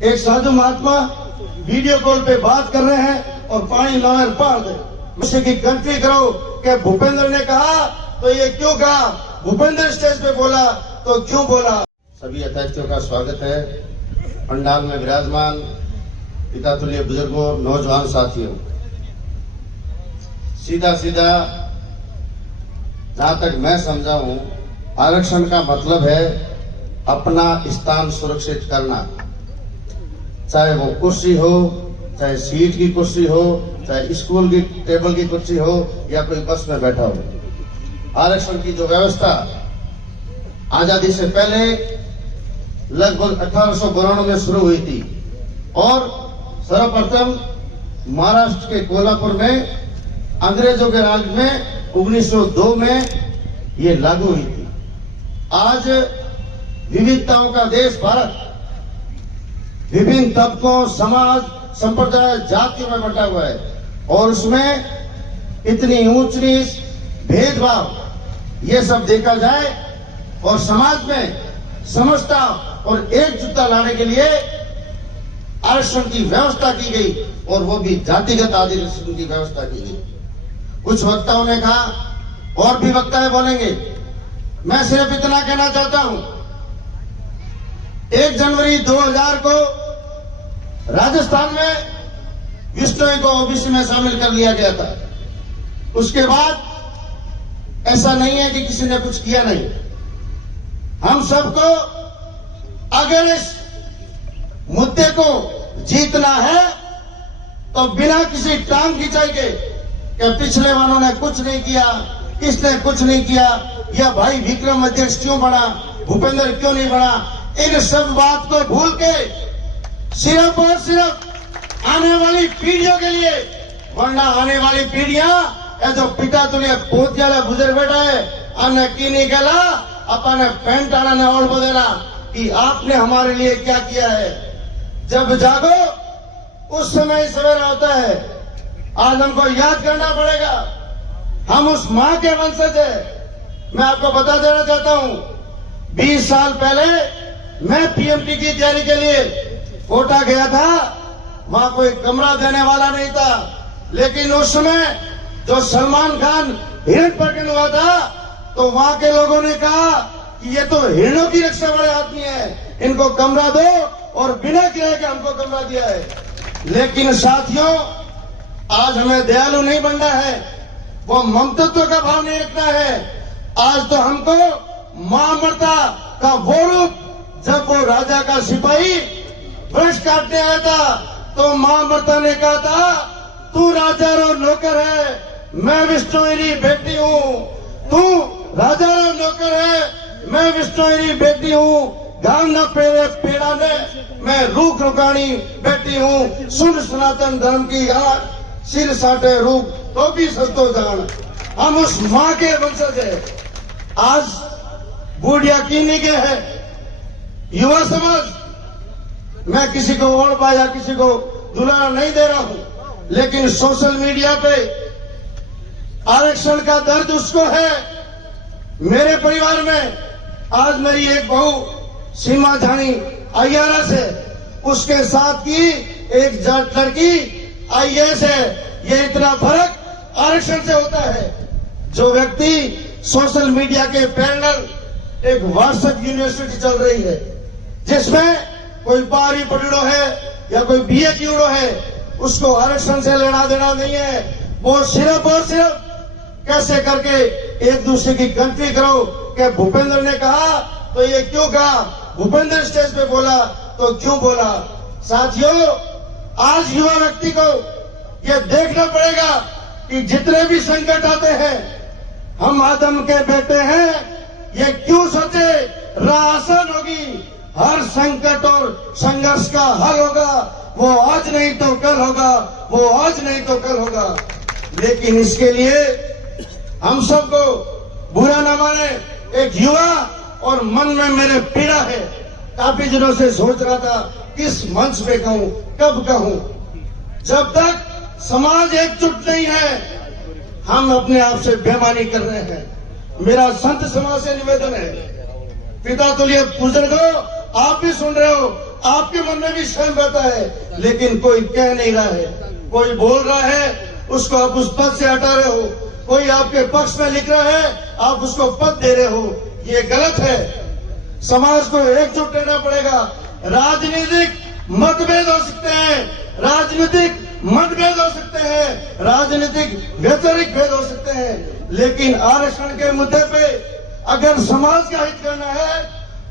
एक साधु महात्मा video call पे बात कर रहे हैं और पानी नहर पार दे मुझसे की गलती करो कि भूपेंद्र ने कहा तो ये क्यों कहा, भूपेंद्र स्टेज पे बोला तो क्यों बोला। सभी अतिथियों का स्वागत है। पंडाल में विराजमान पिता तुल्य बुजुर्गों, नौजवान साथियों, सीधा सीधा जहां तक मैं समझा हूं, आरक्षण का मतलब है अपना स्थान सुरक्षित करना, चाहे वो कुर्सी हो, चाहे सीट की कुर्सी हो, चाहे स्कूल की टेबल की कुर्सी हो या कोई बस में बैठा हो। आरक्षण की जो व्यवस्था आजादी से पहले लगभग 1892 में शुरू हुई थी और सर्वप्रथम महाराष्ट्र के कोल्हापुर में अंग्रेजों के राज में 1902 में ये लागू हुई थी। आज विविधताओं का देश भारत विभिन्न तबकों, समाज, संप्रदाय, जातियों में बटा हुआ है और उसमें इतनी ऊंच नीच, भेदभाव ये सब देखा जाए और समाज में समझता और एकजुटता लाने के लिए आरक्षण की व्यवस्था की गई और वो भी जातिगत आरक्षण की व्यवस्था की गई। कुछ वक्ताओं ने कहा और भी वक्ता बोलेंगे, मैं सिर्फ इतना कहना चाहता हूं, 1 जनवरी 2000 को राजस्थान में विष्णोई को ओबीसी में शामिल कर लिया गया था। उसके बाद ऐसा नहीं है कि किसी ने कुछ किया नहीं। हम सबको अगर इस मुद्दे को जीतना है तो बिना किसी टांग खिंचाई के कि पिछले वालों ने कुछ नहीं किया, इसने कुछ नहीं किया, या भाई विक्रम अध्यक्ष क्यों बना, भूपेंद्र क्यों नहीं बना, इन सब बात को भूल के सिर्फ और सिर्फ आने वाली पीढ़ियों के लिए, वरना आने वाली पीढ़ियां जो पिता तुल्य पोतियाला गुजर बैठा है अन्य की नहीं कहला अपने पेंट आना ने और बदला कि आपने हमारे लिए क्या किया है। जब जागो उस समय सवेरा होता है। आज हमको याद करना पड़ेगा, हम उस मां के वंशज है। मैं आपको बता देना चाहता हूं, 20 साल पहले मैं पीएमटी की तैयारी के लिए कोटा गया था। वहां कोई कमरा देने वाला नहीं था, लेकिन उस समय जो सलमान खान हिरण पकड़ हुआ था तो वहां के लोगों ने कहा कि ये तो हिरणों की रक्षा वाले आदमी है, इनको कमरा दो, और बिना किराए के हमको कमरा दिया है। लेकिन साथियों, आज हमें दयालु नहीं बनना है, वो ममतत्व का भाव नहीं रखना है। आज तो हमको महामर्ता का वो रूप, जब वो राजा का सिपाही वृक्ष काटने आया था तो महामर्ता ने कहा था, तू राजा रो नौकर है, मैं विष्णुरी बेटी हूँ। तू राजा रो नौकर है, मैं विष्णुरी बेटी हूँ। गांव न पेड़े पेड़ा ने, मैं रूख रुकानी बेटी हूँ। सुन सनातन धर्म की आग, सिर साटे रूप तो भी सस्तो जान। हम उस माँ के वंशज है। आज बूढ़िया कीनी के है युवा समाज, मैं किसी को ओढ़ पाया, किसी को दुलारा नहीं दे रहा हूं, लेकिन सोशल मीडिया पे आरक्षण का दर्द उसको है। मेरे परिवार में आज मेरी एक बहू सीमा झानी आईआरएस है, उसके साथ की एक जाट लड़की आईएएस है। ये इतना फर्क आरक्षण से होता है। जो व्यक्ति सोशल मीडिया के पैरेलल एक व्हाट्सएप यूनिवर्सिटी चल रही है, जिसमें कोई बाहरी पढ़ो है या कोई बीए क्यूड़ो है, उसको आरक्षण से लेना देना नहीं है। वो सिर्फ और सिर्फ कैसे करके एक दूसरे की गलती करो कि भूपेंद्र ने कहा तो ये क्यों कहा, भूपेंद्र स्टेज पे बोला तो क्यों बोला। साथियों, आज युवा व्यक्ति को ये देखना पड़ेगा कि जितने भी संकट आते हैं, हम आदम के बेटे हैं, ये क्यों सोचे राह आसान होगी। हर संकट और संघर्ष का हल होगा, वो आज नहीं तो कल होगा, वो आज नहीं तो कल होगा। लेकिन इसके लिए हम सबको बुरा न माने, एक युवा और मन में मेरे पीड़ा है। काफी दिनों से सोच रहा था किस मंच पे कहूं, कब कहूं। जब तक समाज एकजुट नहीं है, हम अपने आप से बेईमानी कर रहे हैं। मेरा संत समाज से निवेदन है, पिता तुल्य बुजुर्गों, आप भी सुन रहे हो, आपके मन में भी शर्म रहता है, लेकिन कोई कह नहीं रहा है। कोई बोल रहा है, उसको आप उस पद से हटा रहे हो। कोई आपके पक्ष में लिख रहा है, आप उसको पद दे रहे हो। ये गलत है। समाज को एकजुट रहना पड़ेगा। राजनीतिक मतभेद हो सकते हैं, राजनीतिक मतभेद हो सकते हैं, राजनीतिक वैचारिक भेद हो सकते हैं, लेकिन आरक्षण के मुद्दे पे अगर समाज का हित करना है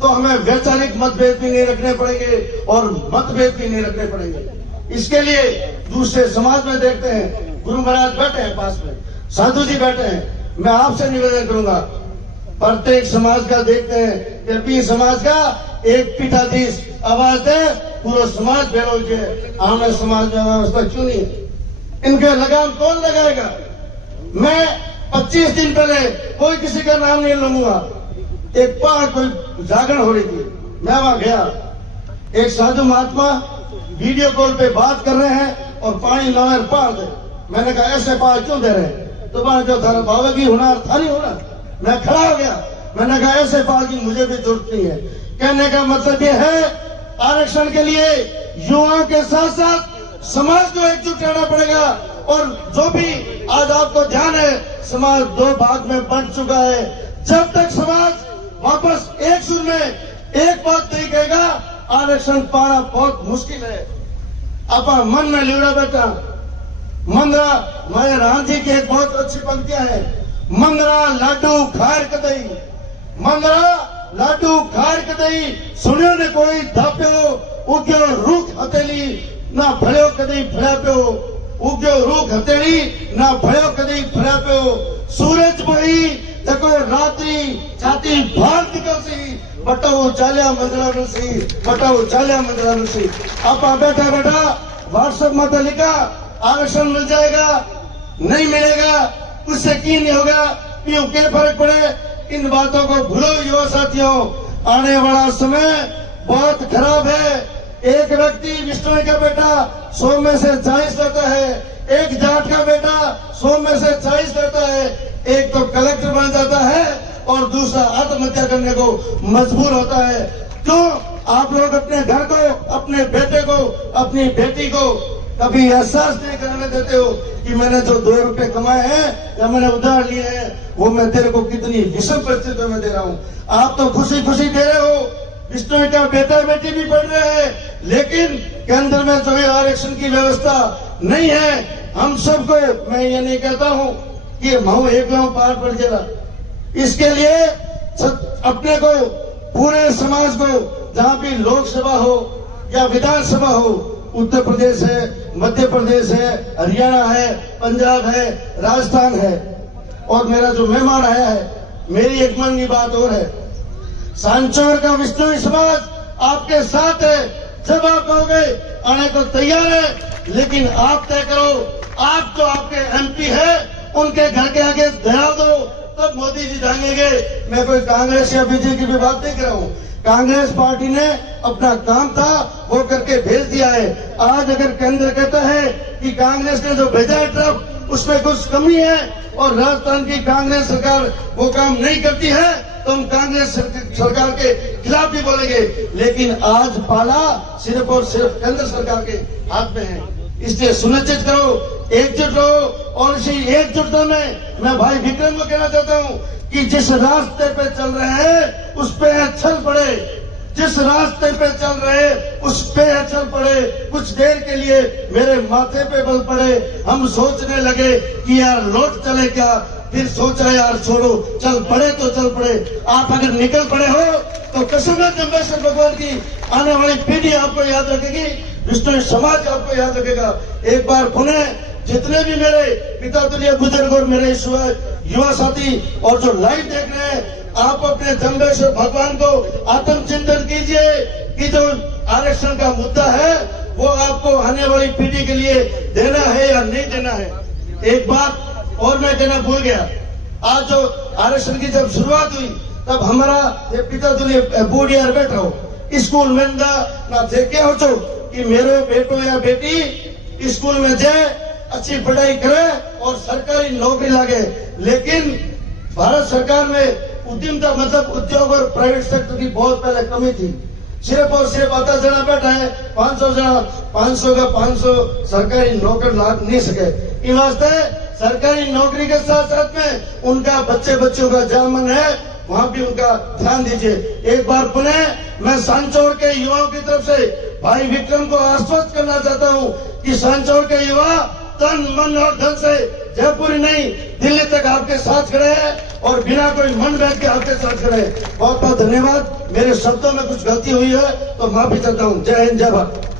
तो हमें वैचारिक मतभेद भी नहीं रखने पड़ेंगे और मतभेद भी नहीं रखने पड़ेंगे। इसके लिए दूसरे समाज में देखते हैं, गुरु महाराज बैठे हैं पास में, साधु जी बैठे हैं। मैं आपसे निवेदन करूंगा, प्रत्येक समाज का देखते हैं कि अपनी समाज का एक पीठाधीश आवाज दे, पूरा समाज बेरोज है। हमें समाज में व्यवस्था क्यों नहीं है? इनके लगाम कौन लगाएगा? मैं 25 दिन पहले कोई किसी का नाम नहीं लूंगा, एक पहाड़ कोई जागरण हो रही थी, मैं वहां गया। एक साधु महात्मा वीडियो कॉल पे बात कर रहे हैं और पानी नहर पार दे। मैंने कहा ऐसे पार क्यों दे रहे हैं? तो मैंने जो था बाबा की होना था नहीं होना। मैं खड़ा हो गया, मैंने कहा ऐसे पार की मुझे भी जरूरत नहीं है। कहने का मतलब ये है, आरक्षण के लिए युवाओं के साथ साथ समाज को एकजुट रहना पड़ेगा। और जो भी आज आपको ध्यान है, समाज 2 भाग में बंट चुका है। जब तक समाज वापस एक सुर में एक बात नहीं कहेगा, आरक्षण पाना बहुत मुश्किल है। आपा मन में लिवड़ा बेटा मंदरा, माया राम जी की एक बहुत अच्छी पंक्तियां हैं। मंदरा लाडू खार कदई, मंदरा लाडू खार कदई, सुनियो ने कोई धाप्यो, उग्यो रूख हथेली ना भळ्यो कदई भळ्या प्यो, उग्यो रूख हथेली ना भळ्यो कदई भळ्या प्यो। सूरज बही तको रात्रि छाती भार निकलसी, बटाओ चाल्या मंदरा ऋषि, बटाओ चाल्या मंदरा ऋषि। आपा बैठा बैठा व्हाट्सएप में तो लिखा आरक्षण मिल जाएगा, नहीं मिलेगा, उससे की नहीं होगा, क्यों क्या फर्क पड़े? इन बातों को भूलो युवा साथियों। आने वाला समय बहुत खराब है। एक व्यक्ति विष्णु का बेटा 100 में से 40 लेता है, एक जाट का बेटा 100 में से 40 लेता है, एक तो कलेक्टर बन जाता है और दूसरा आत्महत्या करने को मजबूर होता है। क्यों आप लोग अपने घर को, अपने बेटे को, अपनी बेटी को कभी एहसास नहीं करने देते हो कि मैंने जो 2 रुपए कमाए हैं या मैंने उधार लिए हैं, वो मैं तेरे को कितनी विषम परिस्थितियों में दे रहा हूँ। आप तो खुशी खुशी दे रहे हो, विष्णु का बेटा बेटी भी पढ़ रहे हैं, लेकिन केंद्र में जो आरक्षण की व्यवस्था नहीं है। हम सबको, मैं ये नहीं कहता हूँ कि मैं एक पार पड़ जाएगा, इसके लिए अपने को, पूरे समाज को, जहाँ भी लोकसभा हो या विधानसभा हो, उत्तर प्रदेश है, मध्य प्रदेश है, हरियाणा है, पंजाब है, राजस्थान है, और मेरा जो मेहमान आया है, मेरी एक मन की बात और है, सांचौर का विष्णु समाज आपके साथ है। जब आप कहोगे आने को तैयार है, लेकिन आप तय करो। आप जो आपके एमपी है, उनके घर के आगे धरा दो, तब मोदी जी जानेंगे। मैं कोई कांग्रेस या बीजेपी की भी बात नहीं कर रहा हूँ। कांग्रेस पार्टी ने अपना काम था वो करके भेज दिया है। आज अगर केंद्र कहता है कि कांग्रेस ने जो भेजा है ट्रक, उसमें कुछ कमी है और राजस्थान की कांग्रेस सरकार वो काम नहीं करती है, तो हम कांग्रेस सरकार के खिलाफ भी बोलेंगे। लेकिन आज पाला सिर्फ और सिर्फ केंद्र सरकार के हाथ में है। इसलिए सुनिश्चित करो, एकजुट रहो। और इसी एकजुटता में मैं भाई विक्रम को कहना चाहता हूँ कि जिस रास्ते पे चल रहे हैं उस पे चल पड़े, जिस रास्ते पे चल रहे उस पे चल पड़े। कुछ देर के लिए मेरे माथे पे बल पड़े, हम सोचने लगे कि यार लौट चले क्या, फिर सोचा यार छोड़ो, चल पड़े तो चल पड़े। आप अगर निकल पड़े हो तो कसम है जम्बेश्वर भगवान की, आने वाली पीढ़ी आपको याद रखेगी, विष्णु समाज आपको याद रखेगा। एक बार पुनः जितने भी मेरे पिता तुल्य बुजुर्ग और मेरे युवा साथी और जो लाइव देख रहे हैं, आप अपने जम्बेश्वर भगवान को आत्मचिंतन कीजिए कि जो आरक्षण का मुद्दा है वो आपको आने वाली पीढ़ी के लिए देना है या नहीं देना है। एक बात और मैं कहना भूल गया, आज जो आरक्षण की जब शुरुआत हुई तब हमारा पिता तुल्य बूढ़ियार बैठा हो स्कूल में ना थे क्या हो तो कि मेरे बेटो या बेटी स्कूल में जाए, अच्छी पढ़ाई करे और सरकारी नौकरी लागे। लेकिन भारत सरकार में उद्यमिता मतलब उद्योग और प्राइवेट सेक्टर की बहुत पहले कमी थी। सिर्फ और सिर्फ 10 जना बैठा है, 500 जना, 500 का 500 सरकारी नौकर लाग नहीं सके। इस वास्ते सरकारी नौकरी के साथ साथ में उनका बच्चों का जामन है, वहां भी उनका ध्यान दीजिए। एक बार पुनः मैं सांचौर के युवाओं की तरफ से भाई विक्रम को आश्वस्त करना चाहता हूं कि सांचौर के युवा तन मन और धन से जयपुर नहीं दिल्ली तक आपके साथ खड़े हैं और बिना कोई मन बैठ के आपके साथ खड़े हैं। बहुत बहुत धन्यवाद। मेरे शब्दों में कुछ गलती हुई है तो माफी चाहता हूं। जय हिंद, जय भारत।